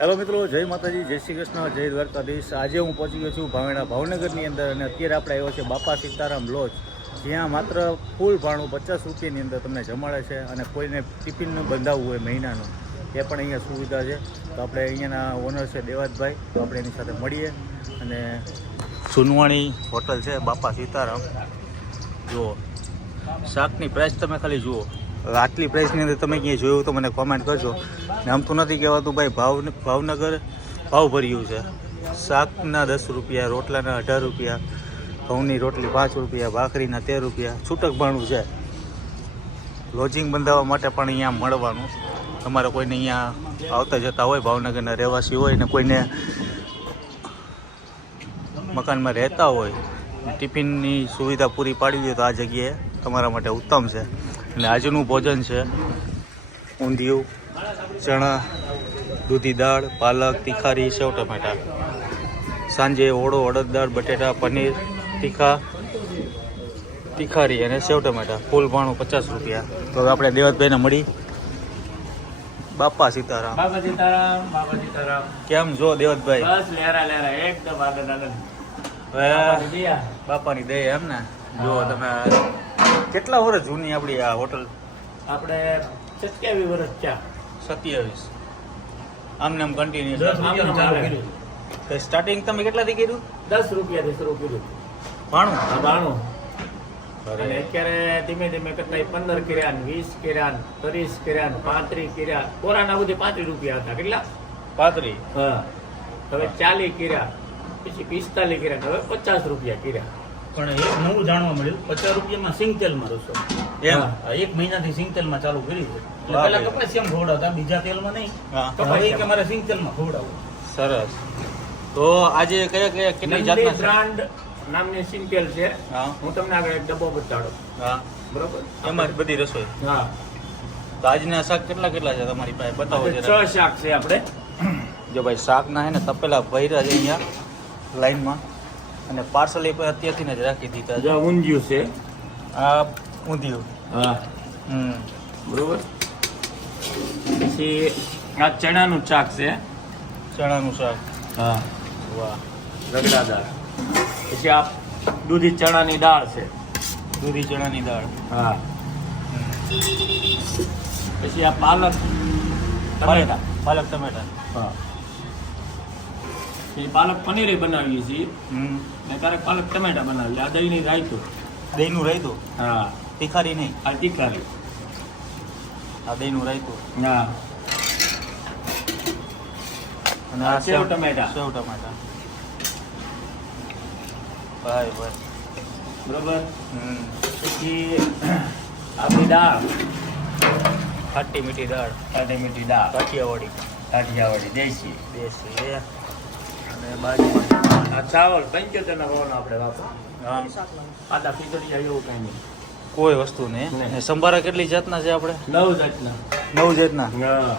Hello મિત્રો, જય માતાજી, જય શ્રી કૃષ્ણ, જય દ્વારકાધીશ। આજે હું પહોંચી ગયો છું ભાવેણા ભાવનગરની અંદર અને અત્યારે આપણે આવ્યો છે બાપા સીતારામ લોજ, જ્યાં માત્ર ફૂલ ભાણું 50 રૂપિયાની અંદર તમને જમાડે છે અને કોઈને ટિફિનનું બંધાવવું હોય મહિનાનું એ પણ અહીંયા સુવિધા છે। તો આપણે અહીંયાના ઓનર છે દેવાતભાઈ, તો આપણે એની સાથે મળીએ। અને સુનવાણી હોટલ છે બાપા સીતારામ। જુઓ શાકની પ્રાઇસ તમે ખાલી જુઓ, આટલી પ્રાઇસની અંદર તમે ક્યાંય જોયું તો મને કોમેન્ટ કરજો। ને આમ તો નથી કહેવાતું ભાઈ, ભાવનગર ભાવ ભર્યું છે। શાકના 10 રૂપિયા, રોટલાના 18 રૂપિયા, ઘઉંની રોટલી 5 રૂપિયા, ભાખરીના 13 રૂપિયા, છૂટક ભાણું છે। લોજિંગ બંધાવવા માટે પણ અહીંયા મળવાનું। તમારે કોઈને અહીંયા આવતા જતા હોય, ભાવનગરના રહેવાસી હોય ને કોઈને મકાનમાં રહેતા હોય, ટિફિનની સુવિધા પૂરી પાડવી હોય તો આ જગ્યાએ તમારા માટે ઉત્તમ છે। અને આજનું ભોજન છે ઊંધિયું, ચણા, દૂધી દાળ, પાલક, તીખારી, સેવ ટમેટા। સાંજે ઓળો, અડદ દાળ, બટેટા, પનીર, તીખારી અને સેવ ટમેટા, ફૂલ ભાણું 50 રૂપિયા। તો હવે આપણે દેવતભાઈને મળી। બાપા સીતારામ। બાપા સીતારામ, બાપા સીતારામ। કેમ છો દેવતભાઈ? બસ લેરા લેરા, એકદમ આગળ। બાપાની દયા એમ ને? જો તમે કેટલા વર્ષ જૂની આપણી આ હોટલ? આપણે 27 વર્ષ થયા। 27 આમને આમ કન્ટિન્યુ સ્ટાર્ટિંગ તમે કેટલાથી કર્યું? 10 રૂપિયાથી શરૂ કર્યું ભાણું? ભાણું। અને અત્યારે ધીમે ધીમે કરતા 15 કર્યા, 20 કર્યા, 30 કર્યા, 35 કર્યા। કોરોના સુધી 35 રૂપિયા હતા। કેટલા? 35। હા, હવે 40 કર્યા, પછી 45 કર્યા, હવે 50 રૂપિયા કર્યા। પણ એક નવું જાણવા મળ્યું, 50 રૂપિયામાં સિંગતેલમાં રસો એમ? એક મહિનાથી સિંગતેલમાં ચાલુ કરી છે। એટલે વાહ પેલા ભાઈ। કપાસિયામાં ખવડાવતા, બીજા તેલમાં નહીં। હા, તો હવે કે મારે સિંગતેલમાં ખવડાવવું। સરસ। તો આજે કયા કયા કેટલી નંદી જાતના છે? બ્રાન્ડ નામની સિંગતેલ છે। હા હું તમને આગળ એક ડબ્બો બતાડું, હા, બરોબર? એમાં જ બધી રસોઈ। હા, તો આજના શાક કેટલા કેટલા છે તમારી પાસે? બતાવો આપણે જરા। 6 શાક છે આપણે। જો ભાઈ શાકના હે ને તપેલા ભર્યા છે અહીંયા લાઈનમાં, અને પાર્સલ એ પણ અત્યારથી જ રાખી દીધા છે। જો ઊંધિયું છે, આ ઊંધિયું, હા, બરોબર। પછી આ ચણાનું શાક છે, ચણાનું શાક, હા, વાહ, રગડાદાર। પછી આ દૂધી ચણાની દાળ છે, દૂધી ચણાની દાળ, હા। પછી આ પાલક ટમેટા, પાલક ટમેટા, હા। પછી પાલક પનીર બનાવીએ છીએ, ને ક્યારેક પાલક ટમેટા બનાવીએ। આ દહીંની રાયતું, દહીંનું રાયતું, હા, તીખારી નહીં, આ તીખારી, આ દહીંનું રાયતું, હા। અને આ આ સેવ ટમેટા, સેવ ટમેટા, ભાઈ ભાઈ, બરોબર। પછી આપણી દાળ, ખાટી મીઠી દાળ, ખાટી મીઠી દાળ, કાઠિયાવાડી, કાઠિયાવાડી દેશી। દેશી, અને બાજુમાં આ ચાવલ 75 ના રોવાનો આપણે વાપરો, હા, આદા ખીચડી એવું કઈ નહીં, કોઈ વસ્તુ નહીં। નહીં. અને સંભારા કેટલી જાતના છે આપણે? 9 જાતના, 9 જાતના। હા।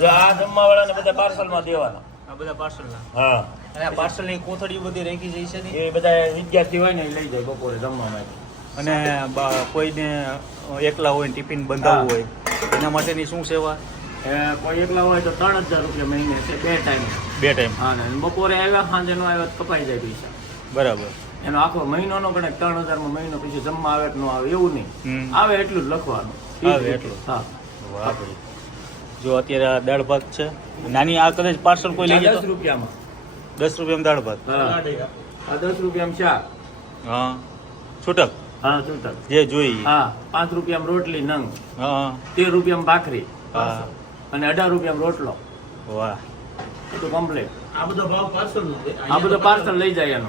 જો આ જમવાવાળાને બધા પાર્સલમાં દેવાના, આ બધા પાર્સલના, હા। અને આ પાર્સલની કોથળીઓ બધી રાખી જાય છે ને? એ બધા વિદ્યાર્થી હોય ને એ લઈ જાય બપોરે જમવા માટે। અને કોઈને એકલા હોય ને ટિફિન બંધાવવું હોય એના માટેની શું સેવા? કોઈ એકલા હોય તો 3000 રૂપિયા મહિને છે, 2 ટાઈમ। 2 ટાઈમ, હા, ને બપોરે આવ્યા, સાંજે નો આવ્યા તો કપાઈ જાય પૈસા। બરાબર। એનો આખો મહિનો નો ગણે, 3000 માં મહિનો પછી જમવા આવે કે ન આવે એવું નહીં, આવે એટલું જ લખવાનું, આવે એટલું, હા। વાહ ભાઈ। જો અત્યારે આ દાળ ભાત છે નાની, આ કદાચ પાર્સલ કોઈ લઈ જાય 10 રૂપિયામાં, 10 રૂપિયામાં દાળ ભાત, હા, આ 10 રૂપિયામાં શાક, હા, છૂટક હા, છૂટક, જે જોઈએ, હા। 5 રૂપિયામાં રોટલી નંગ, હા, 13 રૂપિયામાં ભાખરી, હા, અને 18 રૂપિયામાં રોટલો, વાહ। બધું કમ્પ્લીટ। આ બધો ભાવ પાર્સલ નો છે। આ બધો પાર્સલ લઈ જાય એનો,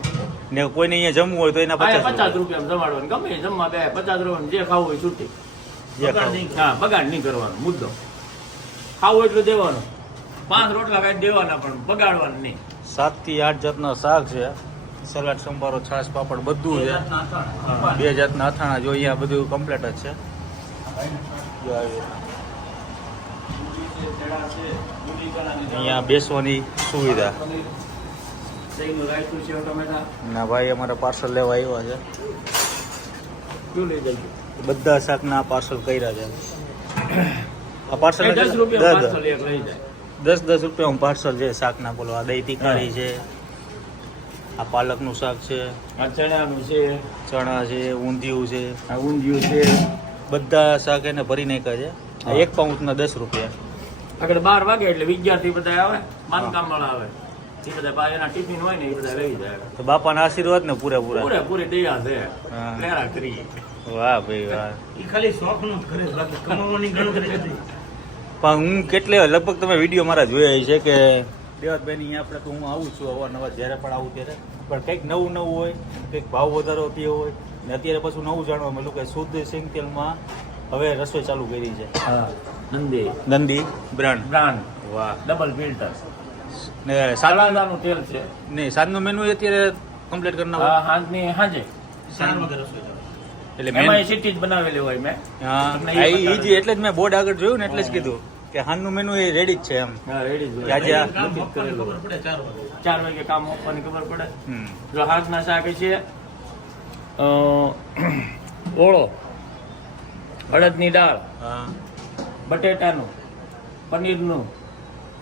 ને કોઈને અહીંયા જમવું હોય તો એના 50 50 રૂપિયામાં જમાડવાનું, ગમે એ જમવા બે 50 રૂપિયા, જે ખાવું હોય છૂટી, જે ખાવું. હા, બગાડ નહીં કરવાનો મુદ્દો, ખાવું એટલું દેવાનું, 5 રોટલા કાઢી દેવાના, પણ બગાડવાનું નહીં। 7 થી 8 જાતના શાક છે, સલાડ, સંભારો, છાશ, પાપડ બધું છે, 2 જાતના અથાણા, જો અહીંયા બધું કમ્પ્લીટ જ છે। જો આવી અહીંયા બેસવાની સુવિધા। દહીંનું રાયતું, સેવ ટમેટા, ના ભાઈ અમારા પાર્સલ લેવા આવ્યા છે, શું લઈ જજો? બધા શાકના પાર્સલ કર્યા છે। આ પાર્સલ 10 રૂપિયા પાર્સલ એક લઈ જાય, 10 રૂપિયામાં પાર્સલ છે શાકના. બોલો આ દહીં તીખારી છે, આ પાલકનું શાક છે, આ ચણાનું છે, ચણા છે, ઊંધિયું છે, આ ઊંધિયું છે. બધા શાક એને ભરી નાખ્યા છે. આ હા. 1 પાઉચના 10 રૂપિયા. આગળ 12 વાગે એટલે વિદ્યાર્થી બધા આવે, બાંધકામ વાળા આવે, એ બધા પાછા એના ટિફિન હોય ને એ બધા લઈ જાય. તો બાપાના આશીર્વાદ ને પૂરેપૂરા. પૂરેપૂરી દયા છે. હા. પ્રેરા કરીએ. વાહ ભાઈ વાહ. એ ખાલી શોખનું જ કરે છે, બાકી કમાવાની ગણતરી નથી. પણ હું કેટલે લગભગ તમે વિડીયો મારા જોયા છે કે દેવતભાઈ અહીંયા આપણે તો હું આવું છું અવારનવાર જ્યારે પણ આવું ત્યારે, પણ કંઈક નવું હોય, કંઈક ભાવ વધારો થયો હોય ને અત્યારે પાછું નવું જાણવા મળ્યું કે શુદ્ધ સિંગ તેલમાં હવે રસોઈ ચાલુ કરી છે. હા. નંદી નંદી બ્રાન્ડ. બ્રાન્ડ વાહ. ડબલ ફિલ્ટર ને સાલાદાનું તેલ છે. નહીં સાંજનું મેનુ અત્યારે કમ્પ્લીટ કરી નાખો. આ હાંજની હાંજે 4 વાગે રસોઈ ચાલે. એટલે એમાં સીટી જ બનાવેલી હોય મેં. હા તમને એ ઈ બતાવી. જ એટલે જ મેં બોર્ડ આગળ જોયું ને એટલે જ કીધું કે હાનનું મેનુ એ રેડી જ છે એમ. હા, રેડી જ હોય. આજે આ- કામ નક્કી જ આપવાની કરેલું ખબર પડે 4 વાગે. 4 વાગે કામ આપવાની ખબર પડે. હમ. જો હાથના શાક છે ઓળો, અડદની દાળ, હા બટેટાનું, પનીરનું,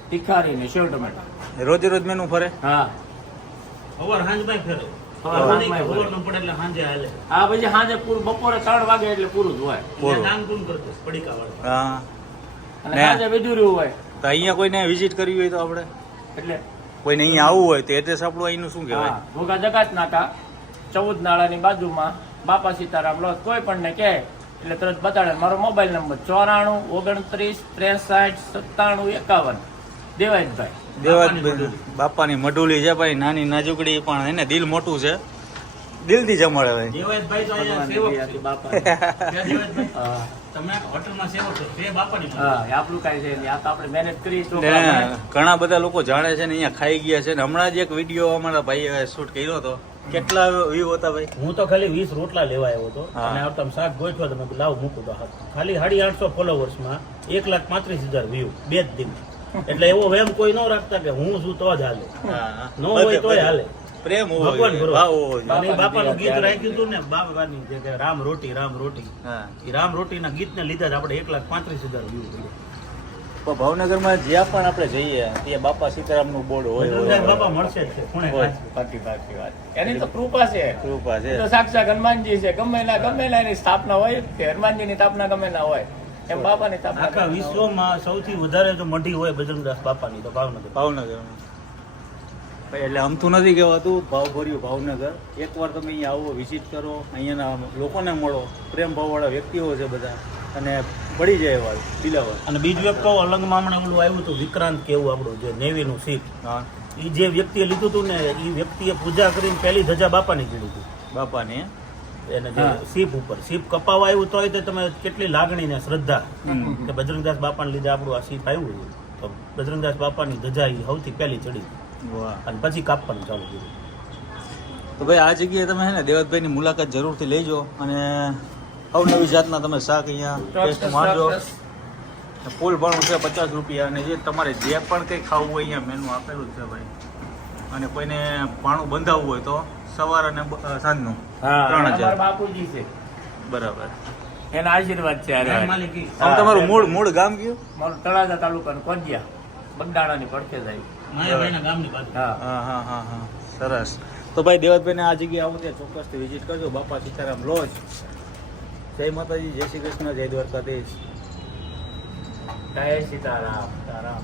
તીખારી ને સેવ ટમેટા. રોજે રોજ મેનુ ફરે. હા. સવાર સાંજમાં ફેરે. સવાર એવું નહીં કે સાંજમાં સવારનું પડે એટલે સાંજે હાલે. આ પછી સાંજે પૂરું બપોરે 3 વાગે એટલે પૂરું જ હોય. પૂરું. દાન પૂરું કરતો પડીકાવાળો. હા અને ને. સાંજે વિધુર્યું હોય તો અહીંયા કોઈને વિઝિટ કરવી હોય તો આપણે એટલે કોઈને અહીંયા આવવું હોય તો એડ્રેસ આપણું અહીંનું શું કહેવાય? હા, ઘોઘા જકાત નાકા 14 નાળાની બાજુમાં બાપા સીતારામ લોજ. કોઈ પણ ને કહે એટલે તરત બતાડે. મારો મોબાઈલ નંબર 94 29 63 97 51. દેવાયતભાઈ. દેવાજ બાપાની મઢુલી છે ભાઈ, નાની નાજુકડી પણ એને દિલ મોટું છે, દિલથી જમાડે ભાઈ. દેવાયતભાઈ તો અહીંયા સેવક છે. બાપાની. ક્યાં દેવાયતભાઈ? હા. તમે હોટલમાં સેવક છો, તે બાપાની મદદ. હા, એ આપણું કાંઈ છે નહીં. આ તો આપણે મહેનત કરી તો ને ઘણા બધા લોકો જાણે છે ને અહીંયા ખાઈ ગયા છે ને હમણાં જ એક વિડીયો અમારા ભાઈએ શૂટ કર્યો હતો. કેટલા વ્યૂ હતા ભાઈ? હું તો ખાલી 20 રોટલા લેવા આવ્યો હતો હા. અને આવતા શાક ગોઠવા તમે લાવ મૂકું તો હાથ. ખાલી 850 ફોલોવર્સમાં 1,35,000 વ્યૂ 2 જ દિન. એટલે એવો વેમ કોઈ ન રાખતા કે હું છું તો જ હાલે. હા. ન હોય તોય હાલે. પ્રેમ હોવો ભગવાન જોઈએ, ભરોસે. ભાવ હોવો જોઈએ. અને ઈ બાપાનું ગીત ત્યારે રાખ્યું હતું ને બાબાની જે કે રામ રોટી રામ રોટી. હા. એ રામ રોટીના ગીતને લીધે જ આપણે 1,35,000 વ્યૂ થયું. પણ ભાવનગરમાં જ્યાં પણ આપણે જઈએ ત્યાં બાપા સીતારામનું બોર્ડ હોય. બધું બાપા મળશે જ છે ખૂણે હોય. ખાંચે. પાકી વાત. એની તો કૃપા છે. કૃપા છે. એ તો સાક્ષાત હનુમાનજી છે. ગમે ના એની સ્થાપના હોય કે હનુમાનજીની સ્થાપના ગમે ના હોય એમ બાપાની સ્થાપના આખા ગમે ના હોય. વિશ્વમાં સૌથી વધારે જો મઢી હોય બજરંગદાસ બાપાની તો ભાવનગર. ભાવનગરમાં એટલે અમથું નથી કહેવાતું, ભાવભર્યું ભાવનગર. એકવાર તમે અહીંયા આવો, વિઝિટ કરો, અહીંયાના લોકોને મળો, પ્રેમ ભાવવાળા વ્યક્તિઓ છે બધા અને પડી જાય એવા દિલાવર. અને બીજું એક કહું, અલંગમાં હમણાં ઓલું આવ્યું હતું વિક્રાંત કેવું આપણું જે નેવીનું શીપ. હા એ જે વ્યક્તિએ લીધું હતું ને એ વ્યક્તિએ પૂજા કરીને પહેલી ધજા બાપાની કીધું હતું બાપાને. એને જે હા. શીપ ઉપર શીપ કપાવા આવ્યું તોય તે તમે કેટલી લાગણી ને શ્રદ્ધા હમ. કે બજરંગદાસ બાપાને લીધે આપણું આ શીપ આવ્યું છે. તો બજરંગદાસ બાપાની ધજા એ સૌથી પહેલી ચડી વાહ. અને પછી કાપવાનું ચાલુ કર્યું. તો ભાઈ આ જગ્યાએ તમે છે ને દેવતભાઈની મુલાકાત જરૂરથી લેજો અને અવનવી જાતના તમે શાક અહીંયા ટેસ્ટ મારજો. ફૂલ ભાણું છે 50 રૂપિયા અને જે તમારે જે પણ કંઈ ખાવું હોય અહીંયા મેનુ આપેલું જ છે ભાઈ. અને કોઈને ભાણું બંધાવવું હોય તો સવાર અને સાંજનું હા, 3000. અમારા બાપુજી છે. બરાબર. એના આશીર્વાદ છે હારે. રામ માલિકી. આમ તમારું મૂળ ગામ કયું? મારું તળાજા તાલુકાનું કોંજિયા બગદાણાની પડખે જાય. માયાભાઈના ગામની બાજુ. હા. હા સરસ. તો ભાઈ દેવતભાઈને આ જગ્યાએ આવો ત્યાં ચોક્કસથી વિઝિટ કરજો. બાપા સીતારામ લોજ. જય માતાજી, જય શ્રી કૃષ્ણ, જય દ્વારકાધીશ. જય સીતારામ. સીતારામ.